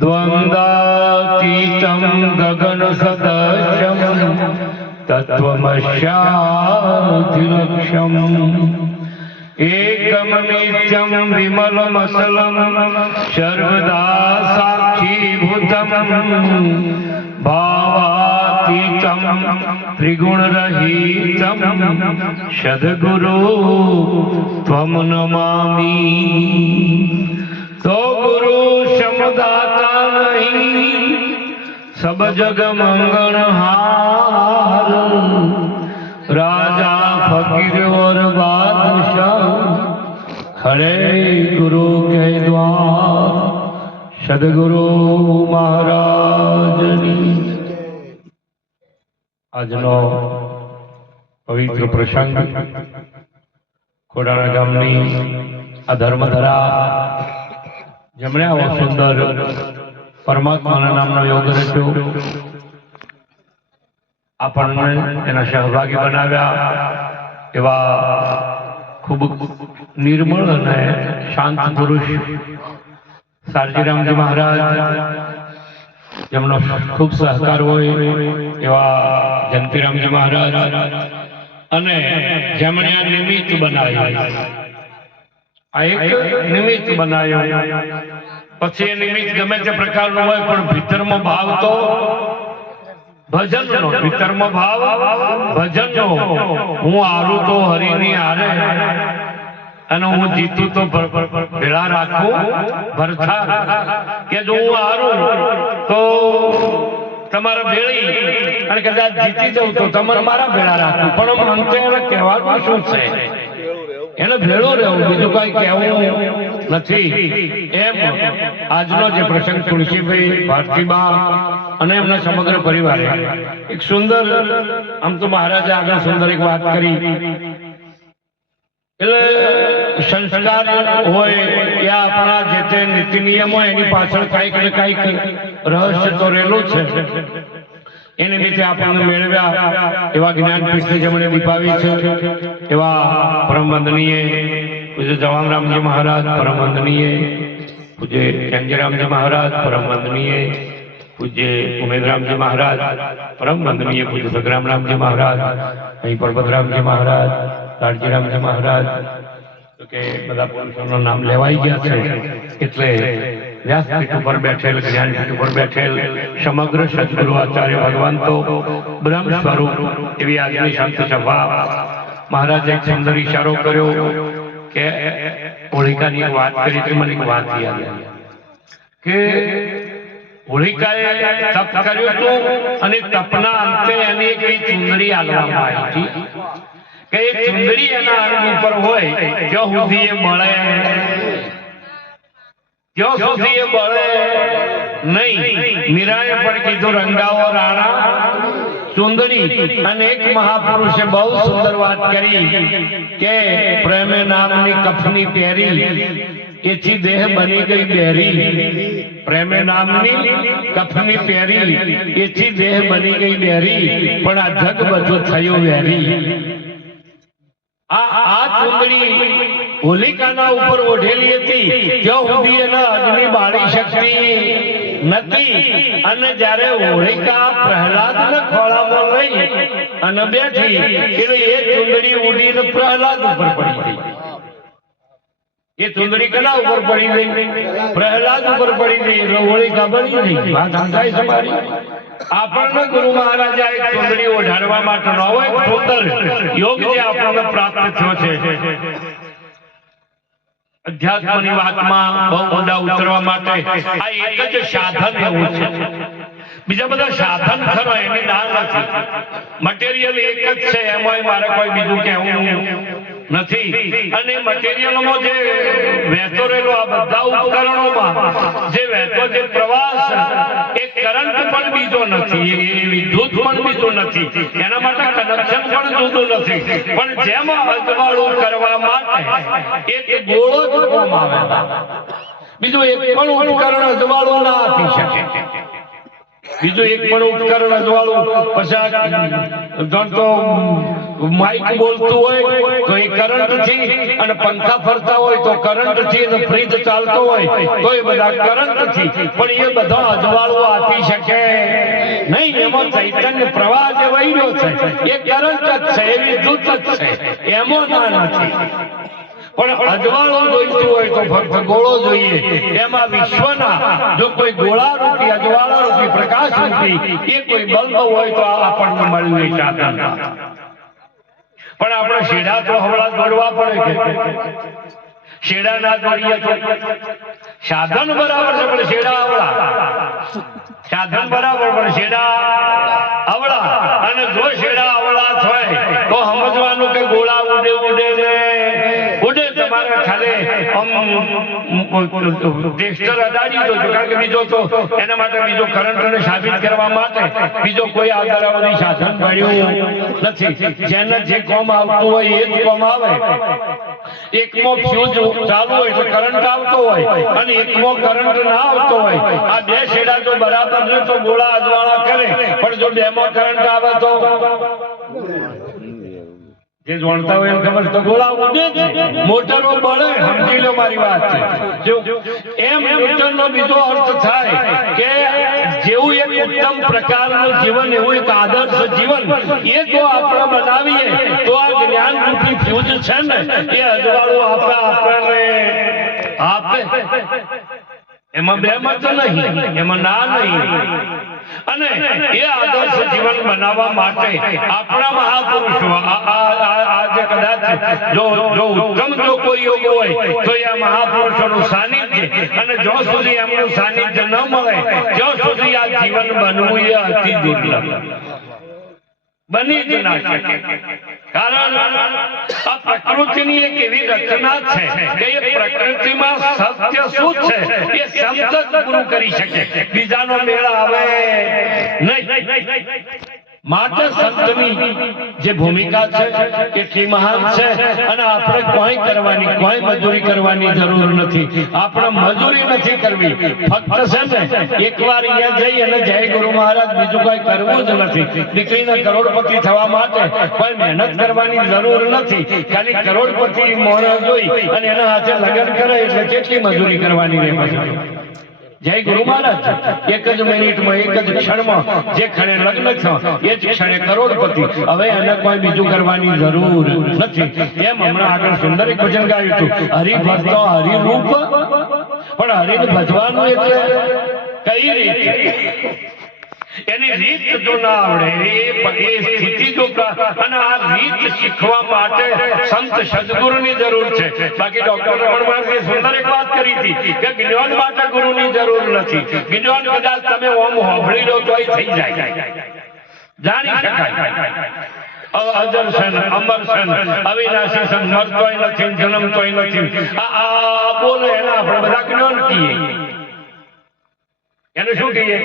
द्वन्द्वातीतं गगनसदृशं तत्त्वमस्याधिलक्ष्यम् एकं नित्यं विमलमसलं सर्वदा साक्षीभूतं भावातीतं त्रिगुणरहितं सद्गुरु त्वं नमामि તો ગુરુ સમદાતા નહીં. સબ જગ મંગણ હાર. રાજા ફકીર ઓર બાદશાહ. ખડે ગુરુ કે દ્વાર. સદગુરુ મહારાજની. આજનો પવિત્ર પ્રસંગ કોડાણા ગામની આ ધર્મધરા જેમણે આવો, સુંદર પરમાત્માના નામનો યોગ રચ્યો. આપણને એના સહભાગી બનાવ્યા એવા ખૂબ નિર્મળ અને શાંત પુરુષ શારજીરામજી મહારાજ, જેમનો ખૂબ સહકાર હોય એવા જયંતિરામજી મહારાજ અને જેમણે આ નિમિત્ત બનાવ્યું. આ એક નિમિત્ત બનાવ્યો પછી એ નિમિત્ત ગમે તે પ્રકારનું હોય પણ ભીતરમાં ભાવ તો ભજનનો ભીતરમાં ભાવ ભજનનો. હું આરું તો હરિની હારે અને હું જીતું તો ભેળા રાખું. ભરથા કે જો હું હારું તો તમારા ભેળી. અને કદાચ જીતી જઉં તો તમારે મારા ભેળા રાખવું પણ અંતે કહેવાનું શું છે? એને ભેળો રહેવું બીજું કઈ કહેવું નથી. એમ આજનો જે પ્રસંગ તુલસીભાઈ ભારતીબા અને એમના સમગ્ર પરિવારે. એક સુંદર આમ તો મહારાજે આગળ સુંદર એક વાત કરી. એટલે સંસ્કાર હોય યા આપણા જે તે નીતિ હોય એની પાછળ કાંઈક ને કાંઈક રહસ્ય તો રહેલું છે. એ નિમિત્તે આપણને મેળવ્યા એવા જ્ઞાનપીઠને જેમણે દીપાવી છે, એવા પરમ વંદનીય પૂજ્ય જવાનરામજી મહારાજ પરમ વંદનીય પૂજ્ય ચંદરામજી મહારાજ પરમ વંદનીય પૂજ્ય ઉમેદરામજી મહારાજ પરમ વંદનીય પૂજ્ય સગરામરામજી મહારાજ, અહીં પરબતરામજી મહારાજ, લાલજીરામજી મહારાજ કે બધા પુરુષોનું નામ લેવાઈ ગયા છે. એટલે વ્યાસપીઠ ઉપર બેઠેલ, જ્ઞાનપીઠ ઉપર બેઠેલ, સમગ્ર સદગુરુ આચાર્ય ભગવાન તો બ્રહ્મ સ્વરૂપ એવી આજની શાંતિ સભા મહારાજે એક સુંદર ઈશારો કર્યો કે હોળિકાની એક વાત કરી હતી, મને એક વાત યાદ આવી. કે હોળિકાએ તપ કર્યું હતું અને તપના અંતે એની એક ચુંદડી આલવામાં આવી હતી. કે એ ચુંદડી એના અંગ ઉપર હોય ત્યાં સુધી એ બળે ત્યાં સુધી એ બળે નહીં નિરાય પણ કીધું રંગાવો રાણા. ચુંદડી અને એક મહાપુરુષે બહુ સુંદર વાત કરી કે પ્રેમે નામની કફની પહેરી, એથી દેહ બની ગઈ બેરી. પ્રેમે નામની કફની પહેરી, એથી દેહ બની ગઈ બેરી. પણ આ જગ બધું થયું વેરી. ઓઢેલી હતી. ત્યાં સુધી એના અગ્નિ બાળી શકતી નથી. અને જ્યારે હોલિકા પ્રહલાદને ખોળામાં લઈ અને બેઠી એ ચુંદડી ઉડીને પ્રહલાદ ઉપર પડી ગઈ. એ ચુંદડી કના ઉપર પડી ગઈ. પ્રહલાદ ઉપર પડી ગઈ. એટલે હોલિકા બની ગઈ વાત સમજાય તમારી. આપણને ગુરુ મહારાજા એક ચુંદડી ઓઢાડવા માટે ન હોય એક યોગ જે આપણને પ્રાપ્ત થયો છે. અધ્યાત્મની વાતમાં બહુ ઊંડા ઉતરવા માટે આ એક જ સાધન એવું છે. બીજા બધા સાધન ખરો એની ના નથી. મટીરિયલ એક જ છે એમાં મારે કોઈ બીજું કહેવું નથી. અને મટીરિયલમાં જે વહેતો રહેલો આ બધા ઉપકરણોમાં જે વહેતો જે પ્રવાસ એ કરંટ પણ બીજો નથી, એ વિદ્યુત પણ બીજો નથી. એના માટે કનેક્શન પણ જુદું નથી. પણ જેમ અજવાળું કરવા માટે એક ગોળો જ આવે. બીજું એક પણ ઉપકરણ અજવાળું ના આપી શકે. બીજું એક પણ ઉપકરણ અજવાળું પછી માઇક બોલતું હોય, તો એ કરંટથી, અને પંખા ફરતા હોય, તો કરંટથી અને ફ્રીજ ચાલતો હોય, તો એ બધા કરંટથી. પણ એ બધા અજવાળું આપી શકે. નહીં, એમાં ચૈતન્ય પ્રવાહ જે વહ્યો છે, એ કરંટ જ છે, એ વિદ્યુત જ છે. એમાં ના નથી. પણ અજવાળો જોઈતું હોય તો ફક્ત ગોળો જોઈએ. એમાં વિશ્વના જો કોઈ ગોળા રૂપી અજવાળા રૂપી પ્રકાશ રૂપી એ કોઈ બલ્બ હોય તો આપણને મળ્યું નહીં સાધન પણ આપણે શેડા તો હવળા દોડવા પડે છે. શેડા ના દોડીએ તો સાધન બરાબર છે પણ શેડા આવડા સાધન બરાબર પણ શેડા આવડા અને જો શેડા અવળા થાય તો સમજવાનું કે ગોળા ઉડે ઉડે ને. જેને જે કોમ આવતું હોય એ જ કોમ આવે. એકમો ફ્યુઝ ચાલુ હોય તો કરંટ આવતો હોય અને એકમો કરંટ ના આવતો હોય. આ બે છેડા જો બરાબર તો ગોળા અજવાળા કરે. પણ જો બેમાં કરંટ આવે તો? અર્થ થાય જેવું એક ઉત્તમ પ્રકારનું જીવન, એવું એક આદર્શ જીવન, એ જો આપણે બનાવીએ, તો આ જ્ઞાન રૂપી ફ્યુઝ છે ને, એ અજવાળું આપે આપણને આપે. એમાં બે મત નહીં, એમાં ના નહીં. અને એ આદર્શ જીવન બનાવવા માટે આપણા મહાપુરુષો આજે કદાચ જો જો ઉત્તમ જો કોઈ યોગ હોય તો એ મહાપુરુષોનું સાનિધ્ય. અને જો સુધી એમનું સાનિધ્ય ન મળે જો સુધી આ જીવન બનવું એ અતિ દુર્લભ. બની જ ના શકે. પ્રકૃતિની એક એવી રચના છે કે પ્રકૃતિમાં સત્ય શું છે? એ શબ્દ પૂરું કરી શકે. બીજાનો મેળ આવે નહીં. માટે સંતની જે ભૂમિકા છે એટલી મહાન છે અને આપણે કોઈ કરવાની કોઈ મજૂરી કરવાની જરૂર નથી. આપણે મજૂરી નથી કરવી. ફક્ત છે ને, એકવાર અહીંયા જઈ અને જય ગુરુ મહારાજ, બીજું કોઈ કરવું જ નથી. દીકરીને કરોડપતિ થવા માટે કોઈ મહેનત કરવાની જરૂર નથી. ખાલી કરોડપતિ મોહર જોઈ અને એના હાથે લગ્ન કરે એટલે કેટલી મજૂરી કરવાની રહે જય ગુરુ મહારાજ. એક જ મિનિટમાં, એક જ ક્ષણમાં જે ક્ષણે લગ્ન થયો, એ જ ક્ષણે કરોડપતિ. હવે એને કોઈ બીજું કરવાની જરૂર નથી. એમ હમણાં આગળ સુંદર એક ભજન ગાયું હતું. હરિભક્તો, હરિરૂપ. પણ હરિને ભજવાનું એટલે કઈ રીતે? એની રીત જો ના આવડે, એ સ્થિતિ જો અને આ રીત શીખવા માટે સંત સદગુરુની જરૂર છે. બાકી ડોક્ટર રમણ મહર્ષિએ સુંદર એક વાત કરી હતી કે જ્ઞાન માટે ગુરુની જરૂર નથી. જ્ઞાન કદાચ તમે ઓમ હોભળી લો તોય થઈ જાય. જાણી શકાય. અજર છે અમર છે અવિનાશી છે મરતોય નથી જન્મતોય નથી. આ બોલે એના આપણે બધા જ્ઞાન કહીએ. એને શું કહીએ?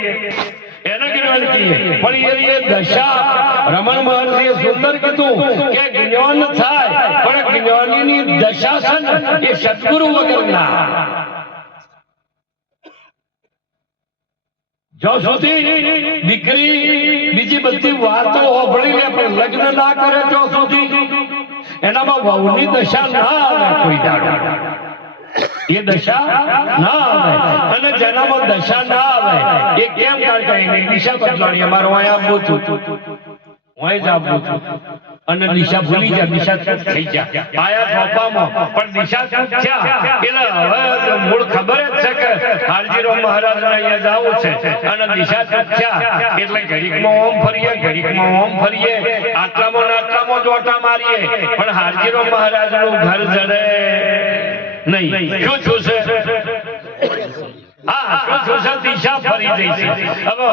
જો સુધી દીકરી બીજી બધી વાતો હોભળી લે પણ લગ્ન ના કરે તો સુધી એનામાં વહુની દશા ના આવે કોઈ દાડો. એ દશા ના આવે. અને જેનામાં દશા ના આવે, એ કેમ કાઢતા એને દિશા બદલાણી અમારો અહીંયા આપવું છું અને દિશા ભૂલી જા દિશા થઈ પણ દિશા એટલે મૂળ ખબર જ છે કે હાલજીરો મહારાજ અહીંયા જવું છે. અને દિશા ચૂક થયા. એટલે ઘડીકમાં ઓમ ફરીએ, ઘડીકમાં ઓમ ફરીએ. આટલામાં આટલામાં જોટા મારીએ. પણ હાલજીરામ મહારાજનું ઘર જડે. નહીં શું જોશે દિશા ફરી જઈ છે. હવે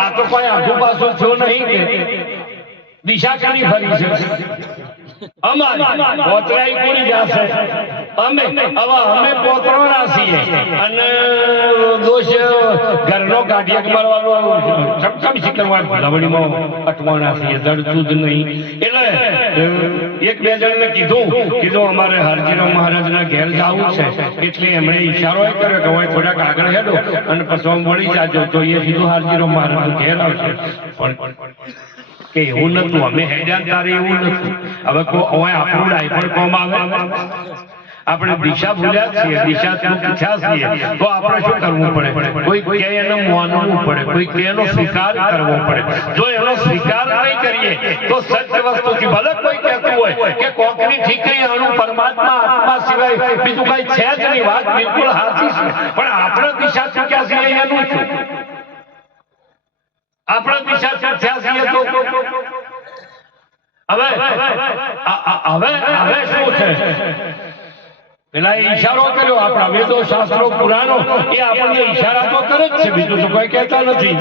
આ પાછું નહીં દિશા કાની ફરી છે? અમારી પોતરાઈ કોની જશે? અમે, હવે અમે પોતરોના છીએ અને દોષ, ઘરનો કાઢિયા મારવાનો ચમચમ છીએ દડતું જ નહીં. એટલે એક બે જણને કીધું કીધું, અમારે હરજીરાવ મહારાજના ઘેર જવું છે. એટલે એમણે ઈશારો કર્યો કે હવે થોડાક આગળ હેડો અને પછી હું મળી જાજો. તો એ સીધું હરજીરાવ મહારાજ ઘેર આવશે. પણ કે એવું નતું અમે હેડ્યા ને તારે એવું નતું હવે કોઈ આપણું ડાયપર કોમ આવે? આપણે દિશા ભૂલ્યા છીએ દિશા શું પૂછ્યા છીએ? તો આપણે શું કરવું પડે? કોઈ કે એને માનવું પડે કોઈ કે એનો સ્વીકાર કરવો પડે. જો એનો સ્વીકાર નહીં કરીએ તો સત્ય વસ્તુથી ભલે કોઈ કહેતું હોય કે કોકની ઠીકરી અણુ પરમાત્મા આત્મા સિવાય બીજું કઈ છે જ નહીં. વાત બિલકુલ સાચી છે. પણ આપણે દિશા ચૂક્યા છીએ એનું શું? આપણે દિશા ચૂક્યા છીએ તો હવે આ- આ- હવે હવે શું છે? પેલા એ ઈશારો કર્યો. આપણા વેદો શાસ્ત્રો પુરાણો એ આપણને ઈશારા તો કરે જ છે. બીજું તો કોઈ કહેતા નથી.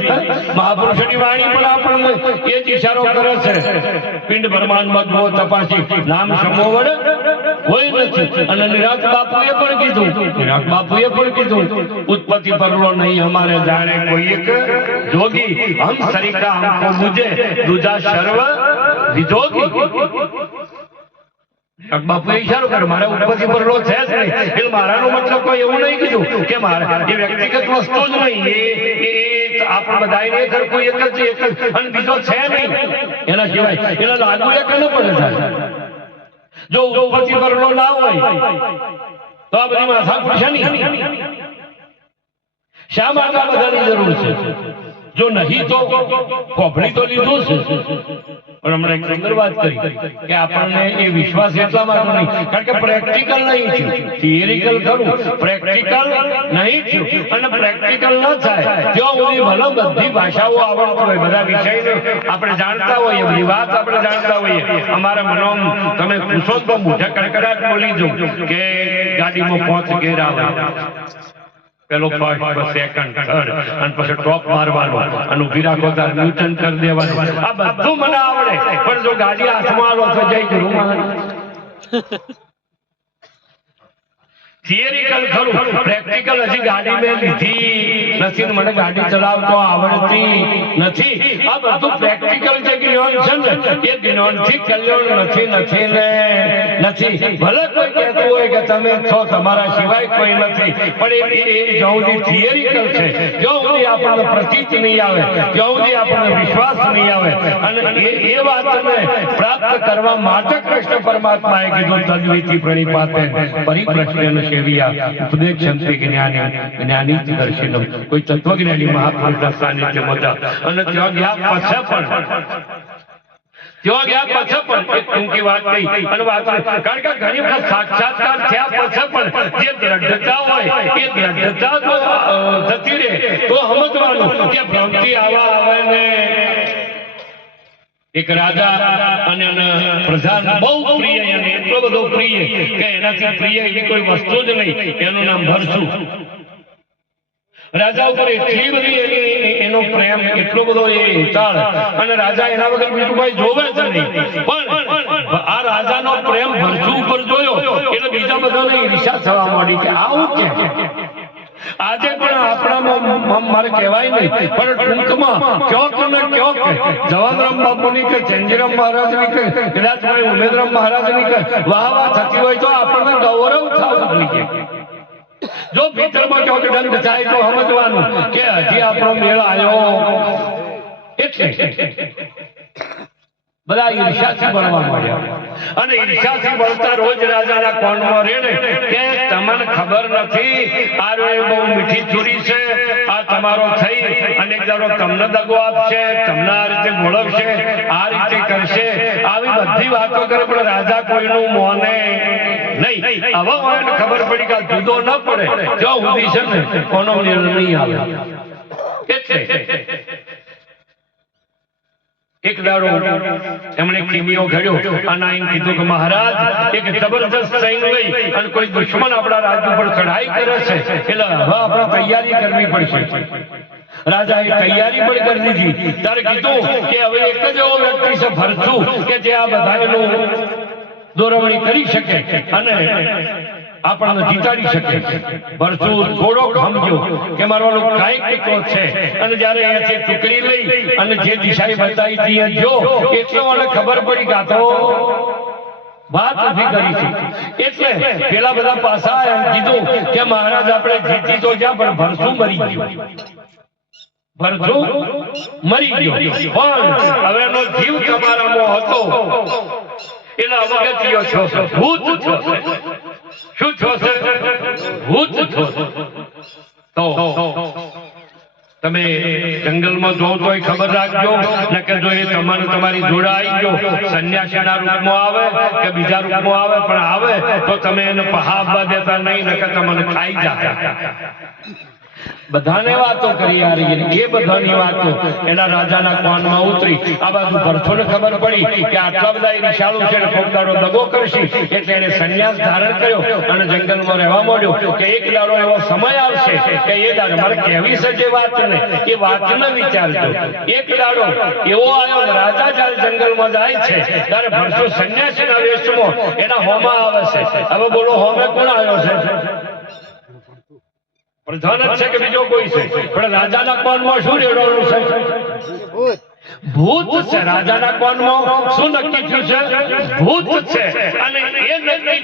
મહાપુરુષોની વાણી પણ આપણને એ જ ઈશારો કરે છે. પિંડ બ્રહ્માંડમાં જુઓ તપાસી. નામ સમો વડે નથી. અને નિરાજ બાપુએ પણ કીધું. નિરાત બાપુએ પણ કીધું. ઉત્પત્તિ પરલો નહીં અમારે જાણે કોઈ એક જોગી. હમ સરિકા હમકો મુજે. દુજા સર્વ વિજોગી બાપુ ઈશારો કરે મારે ઉપરથી પરલો છે જ નહીં. એટલે મારાનો મતલબ કોઈ એવું નહીં કીધું કે મારે એ વ્યક્તિગત વસ્તુ જ નહીં, એ છે એના સિવાય જો ઉપરથી પરલો ના હોય, તો આ બધી માથાકૂટ છે નહીં. શા માટે બધાની જરૂર છે? જો નહીં તો ખોભળી તો લીધું છે. પણ હમણાં એક સુંદર વાત કરી કે આપણને એ વિશ્વાસ એટલા માટે નહીં, કારણ કે પ્રેક્ટિકલ નહીં થયું થિયરિકલ ખરું પ્રેક્ટિકલ નહીં થયું અને પ્રેક્ટિકલ ન થાય જો સુધી ભલે બધી ભાષાઓ આવડતી હોય, બધા વિષયને આપણે જાણતા હોઈએ, બધી વાત આપણે જાણતા હોઈએ. અમારા મનોમ, તમે પૂછો તો મોઢા કડકડાટ બોલી દઉં કે ગાડીમાં પહોંચ ઘેર આવે. પેલો ફર્સ્ટ સેકન્ડ થર્ડ અને પછી ટોપ મારવાનો. અને ઊભી રાખો તાર ન્યૂટન કરી દેવાનું. આ બધું મને આવડે. પણ જો ગાડી હાથમાં તો જઈ જરૂર થિયરિકલ ખરું. પ્રેક્ટિકલ હજી ગાડી મેં લીધી. નથી મને ગાડી ચલાવતો આવડતી નથી. આ બધું પ્રેક્ટિકલ જે જ્ઞાન છે ને, એ જ્ઞાનથી કલ્યાણ નથી નથી ને. નથી. ભલે કોઈ કહેતું હોય કે તમે છો, તમારા સિવાય કોઈ નથી. પણ એ- જ્યાં સુધી થિયરિકલ છે, જ્યાં સુધી આપણને પ્રતીત નહીં આવે ત્યાં સુધી આપણને વિશ્વાસ નહીં આવે, અને એ એ વાતને પ્રાપ્ત કરવા માટે કૃષ્ણ પરમાત્માએ કીધું, તદ્વિતિ પ્રણીપાતે પરિપ્રશ્ન ઉપદેશંતે જ્ઞાની જ્ઞાની જ દર્શનમ. કોઈ તત્વજ્ઞાની મહાપુરુષના સાનિધ્યમાં હતા. અને ત્યાં ગયા પછી પણ એક રાજા અને પ્રધાન બહુ પ્રિય બધો પ્રિય, કે એનાથી પ્રિય એવી કોઈ વસ્તુ જ નહીં. એનું નામ ભરસું. રાજા ઉપર એટલી બધી એની પ્રેમ એટલો બધો એ હિતાળ અને રાજા એના વગર બીજું કોઈ જોવે જ નહીં. પણ આ રાજાનો પ્રેમ ભરસુ ઉપર જોયો, એટલે બીજા બધાને ઈર્ષા થવા માંડી કે આવું કેમ? આજે પણ આપણામાં મારે કહેવાય નહીં, પણ ટૂંકમાં ક્યોક ને ક્યોક જવાનરામ બાપુની કે ચંજીરામ મહારાજની કે કદાચ કોઈ ઉમેદરામ મહારાજની કે વાહ વાહ થતી હોય તો આપણને ગૌરવ થવું જોઈએ. જો ભીતરમાં ક્યોક દંડ જાય તો સમજવાનું કે હજી આપણો મેળ આવ્યો એટલે બધા ઈર્ષાથી બળવા માંડ્યા. અને ઈર્ષાથી બળતા રોજ રાજાના કોણમાં રેડે કે તમને ખબર નથી આ રો એ બહુ મીઠી ચૂરી છે, આ તમારો થઈ, અને એક દાડો તમને દગો આપશે, તમને આ રીતે ગોળવશે આ રીતે કરશે. આવી બધી વાતો કરે, પણ રાજા કોઈનું મોને નહીં. હવે મને ખબર પડી કે જુદો ન પડે. જો ને, કોનો નિર્ણય નહીં આવે. એટલે એક દાડો એમણે કિમિયો ઘડ્યો. અને એમ કીધું કે, મહારાજ, એક જબરદસ્ત સૈન્ય લઈ અને કોઈ દુશ્મન આપણા રાજ્ય પર ચઢાઈ કરે છે. એટલે હવે આપણે તૈયારી કરવી પડશે. એ તૈયારી પણ કરી દીધી ત્યારે કીધું કે, હવે એક જ એવો વ્યક્તિ છે ભરતું કે જે આ બધાનું દોરવણી કરી શકે અને આપણને જીતાડી શકે ભરસું થોડોક સમજો કે મારો કાંઈક તો છે. અને જ્યારે અહીંયાથી ટુકડી લઈ અને જે દિશાએ બતાવી હતી જો, એટલે મને ખબર પડી કાતો કીધું કે મહારાજ આપણે જીતી પણ ભરસુ મરી ગયું. મરી ગયો. પણ હવે હતો. એટલે અવગત્યો છો. ભૂત. તો તમે જંગલમાં જો તોય ખબર રાખજો, નકર જો એ તમારે તમારી જોડે આવી ગયો, સંન્યાસીના રૂપમાં આવે કે બીજા રૂપમાં આવે, પણ આવે તો તમે એને પહાવવા દેતા નહીં, નકર તમને ખાઈ જાય બધાને વાતો કરી આ રહી એ બધાની વાતો એના રાજાના કોનમાં ઉતરી. આ બાજુ ભરથોને ખબર પડી કે આટલા બધા એ વિશાળુ છે ને કોક દગો કરશે. એટલે એને સંન્યાસ ધારણ કર્યો અને જંગલમાં રહેવા માંડ્યો કે એક દારો એવો સમય આવશે કે એ દાડો મારે કહેવી છે જે વાત ને એ વાત ન વિચારજો એક દાડો એવો આવ્યો રાજા, જ્યારે જંગલમાં જાય છે, ત્યારે ભરસો સંન્યાસીના વેશમાં એના હોમાં આવે છે. હવે બોલો, હોમે કોણ આવ્યો છે? છે ભૂત છે. રાજાના કોનમાં શું નક્કી થયું છે? ભૂત છે. અને એ નક્કી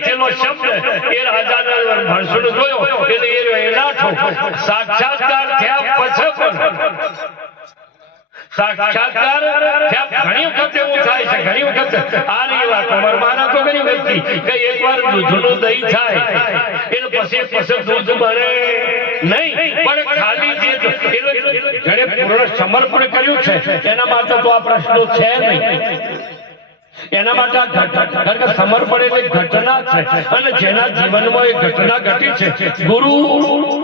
એ રાજાના એનાઠો સાક્ષાત્કાર થયા પછી પણ આ રહી વાત અમારા માના એકવાર દૂધનું દહીં થાય, એટલે પછી પછી દૂધ નહીં. પણ ખાલી સમર્પણ કર્યું છે એના માટે તો આ પ્રશ્નો છે નહીં. એના માટે આ ઘટના કે સમર્પણ એટલે ઘટના છે. અને જેના જીવનમાં એ ઘટના ઘટી છે, ગુરુ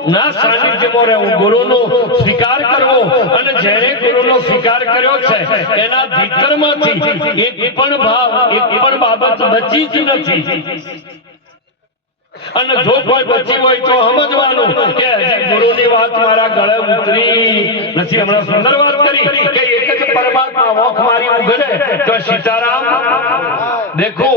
ના સાનિધ્યમાં રહેવું, ગુરુનો સ્વીકાર કરવો અને જેણે ગુરુનો સ્વીકાર કર્યો છે, એના ભીતરમાંથી એક પણ ભાવ, એક પણ બાબત બચી જ નથી. અને જો કોઈ બચી હોય તો સમજવાનું કે હજી ગુરુની વાત મારા ગળે ઉતરી. નથી, હમણાં સુંદર વાત કરી કે એક જ પરમાત્મા વોખ મારી ઉઘડે તો સીતારામ, દેખો,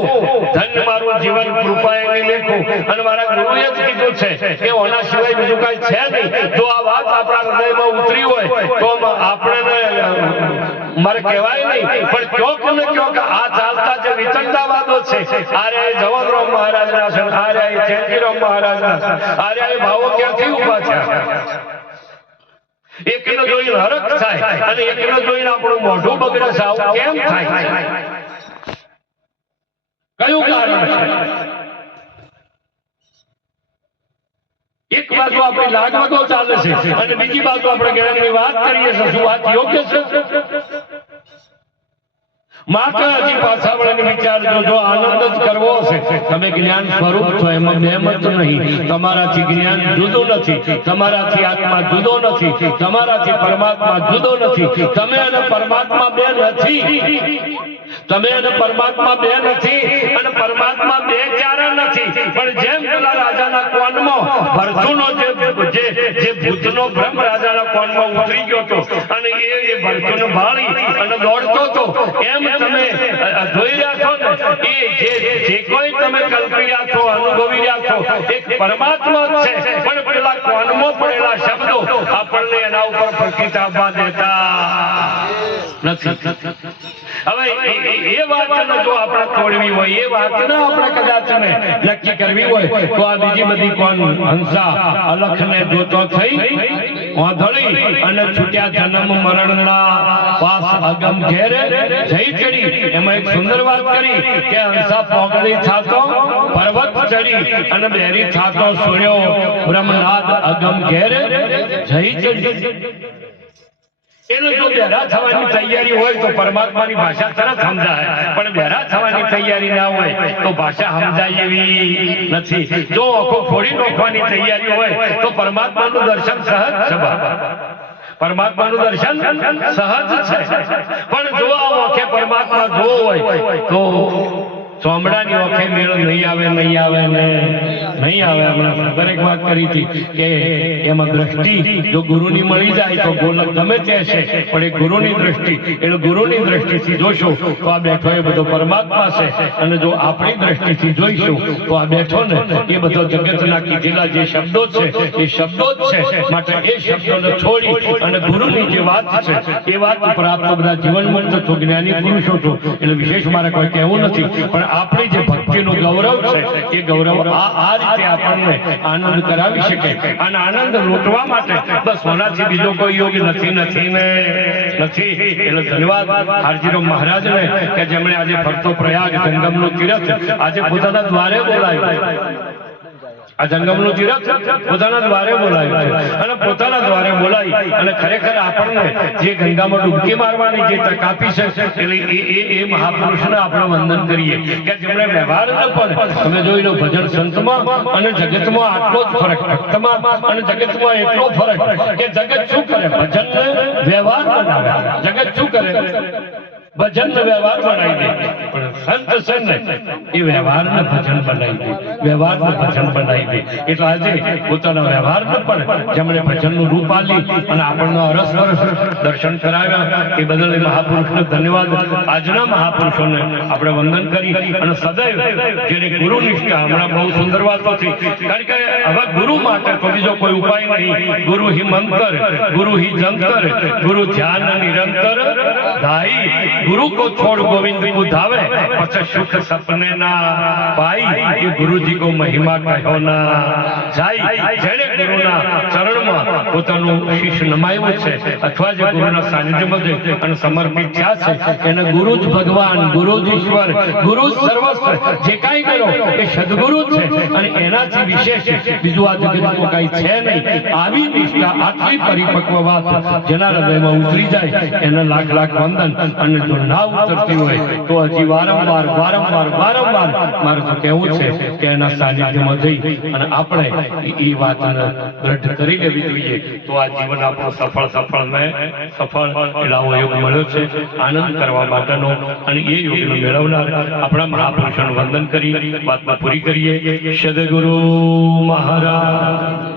ધન્ય મારું જીવન કૃપાએ નહીં લેખું. અને મારા ગુરુએ જ કીધું છે કે ઓના સિવાય બીજું કઈ છે નહીં. જો આ વાત આપણા હૃદયમાં ઉતરી હોય તો આપણે મારે કહેવાય નહીં, પણ ચોક ને ચોક આ ચાલતા જે વિચંડાવાદો છે આરે જવાનરામ મહારાજના છે આરે જયંતિરામ મહારાજના આરે ભાવો ક્યાંથી ઊભા છે? એકને જોઈને હરખ થાય અને એકને જોઈને આપણું મોઢું બગડે છે, આવું કેમ થાય? કયું કારણ છે? એક બાજુ આપણી લાગવતો ચાલે છે અને બીજી બાજુ આપણે ગેરંગની વાત કરીએ છીએ, શું વાત યોગ્ય છે? માતાજી હજી પાછા વળીને વિચારજો, જો આનંદ જ કરવો છે તમે જ્ઞાન સ્વરૂપ છો, એમાં મહેમત નહીં. તમારાથી જ્ઞાન જુદું નથી, તમારાથી આત્મા જુદો નથી, તમારાથી પરમાત્મા જુદો નથી. તમે અને પરમાત્મા બે નથી. તમે અને પરમાત્મા બે નથી અને પરમાત્મા બે ક્યારે નથી. પણ જેમ પેલા રાજાના કોનમાં ભરતુનો જે જે જે ભૂતનો ભ્રમ રાજાના કોનમાં ઉતરી ગયો હતો અને એ એ ભરતુને ભાળી અને દોડતો હતો એમ તમે જોઈ રહ્યા છો ને? એ જે જે કોઈ તમે કલ્પી રહ્યા છો, અનુભવી રહ્યા છો એ પરમાત્મા છે. પણ પેલા કોનમાં પડેલા શબ્દો આપણને એના ઉપર પ્રતિતાબા દેતા. હવે એ- વાતને જો આપણે તોડવી હોય, એ વાતને આપણે કદાચ ને કરવી હોય, તો આ બીજી બધી કોણ હંસા, અલખને જોતો થઈ, વાંધળી અને છૂટ્યા જન્મ મરણના પાસ અગમ ઘેરે જઈ ચડી. એમાં એક સુંદર વાત કરી કે હંસા પોગળી થાતો પર્વત ચડી અને બેરી થાતો સુર્યો બ્રહ્મનાથ અગમ ઘેરે જઈ ચડી. એનો જો બહેરા થવાની તૈયારી હોય તો પરમાત્માની ભાષા તરત સમજાય. પણ બહેરા થવાની તૈયારી ના હોય તો ભાષા સમજાય એવી નથી. જો આંખો ફોડી નાખવાની તૈયારી હોય તો પરમાત્માનું દર્શન સહજ છે પરમાત્માનું દર્શન સહજ છે. પણ જો આ આંખે પરમાત્મા જોવો હોય તો ચોમડાની ઓખે મેળો નહીં આવે નહીં આવે ને નહીં આવે હમણાં. ખબર એક વાત કરી હતી કે એમાં દ્રષ્ટિ જો ગુરુની મળી જાય તો ગોલક ગમે તે છે, પણ એ ગુરુની દ્રષ્ટિ એટલે ગુરુની દ્રષ્ટિથી જોશો તો આ બેઠો એ બધો પરમાત્મા છે. અને જો આપણી દ્રષ્ટિથી જોઈશું તો આ બેઠો ને એ બધો જગતના કીધેલા જે શબ્દો છે, એ શબ્દો જ છે. માટે એ શબ્દોને છોડી અને ગુરુની જે વાત છે, એ વાત ઉપર આપ બધા જીવન મંત્ર છો, જ્ઞાની પુરુષો છો. એટલે વિશેષ મારે કોઈ કહેવું નથી. પણ આપણી જે ભક્તિનું ગૌરવ છે, એ ગૌરવ આ રીતે આપણને આનંદ કરાવી શકે અને આનંદ લૂંટવા માટે બસ હોનાથી બીજો કોઈ યોગ નથી નથી ને, નથી. એટલે ધન્યવાદ હારજીરો મહારાજને કે જેમણે આજે ફરતો પ્રયાગ જંગમનું તીરથ આજે પોતાના દ્વારે બોલાવ્યું. આ જંગમનું તીરથ પોતાના દ્વારે બોલાવ્યું છે. અને પોતાના દ્વારે બોલાવી અને ખરેખર આપણને જે ગંગામાં ડૂબકી મારવાની જે તક આપી છે, એટલે એ એ એ મહાપુરુષને આપણે વંદન કરીએ કે જેમણે વ્યવહાર પણ તમે જોઈ લો ભજન સંતમાં અને જગતમાં આટલો જ ફરક, ભક્તમાં અને જગતમાં એટલો ફરક કે જગત શું કરે? ભજનને વ્યવહાર બનાવે. જગત શું કરે? ભજન વ્યવહાર બનાવી દે. પણ સંત એ વ્યવહાર ને ભજન બનાવી દે. વ્યવહાર ને ભજન બનાવી દે. એટલે આજે પોતાના વ્યવહાર ને પણ જેમણે ભજનનું રૂપ આપી અને આપણને અરસ વરસ દર્શન કરાવ્યા, એ બદલ એ મહાપુરુષને ધન્યવાદ. આજના મહાપુરુષોને આપણે વંદન કરી અને સદૈવ જેને ગુરુ નિષ્ઠા હમણાં બહુ સુંદર વાતો છે કારણ કે હવે ગુરુ માટે તો બીજો કોઈ ઉપાય નહીં. ગુરુ હિ મંતર, ગુરુ હિ જંતર, ગુરુ ધ્યાન નિરંતર ધાઈ ગુરુ કો છોડ ગોવિંદ બુધાવે? ધાવે પછી સુખ સપને ના પાઈ કે ગુરુજી કો મહિમા કહ્યો ના. જાય જેને ગુરુના ચરણમાં પોતાનું શીશ નમાયું છે. અથવા જે ગુરુના સાનિધ્યમાં જઈ અને સમર્પિત થયા છે, એને ગુરુ જ ભગવાન, ગુરુ જ ઈશ્વર, ગુરુ જ સર્વસ્વ, જે કાંઈ કરો એ સદગુરુ છે. અને એનાથી વિશેષ બીજું આ જગતમાં કાંઈ છે નહીં. આવી નિષ્ઠા, આટલી પરિપક્વ વાત જેના હૃદયમાં ઉતરી જાય, એને લાખ લાખ વંદન. અને જો ના ઉતરતી હોય, તો હજી વારંવાર વારંવાર વારંવાર મારું તો કહેવું છે કે એના સાનિધ્યમાં જઈ અને આપણે એ- વાતને દ્રઢ કરીને લેવી તો આ જીવન આપણું સફળ સફળ સફળ એટલે આવો યોગ મળ્યો છે, આનંદ કરવા માટેનો અને એ યોગનો મેળવનાર આપણા મહાપુરુષોનું વંદન કરી વાતમાં પૂરી કરીએ. સદગુરુ મહારાજ.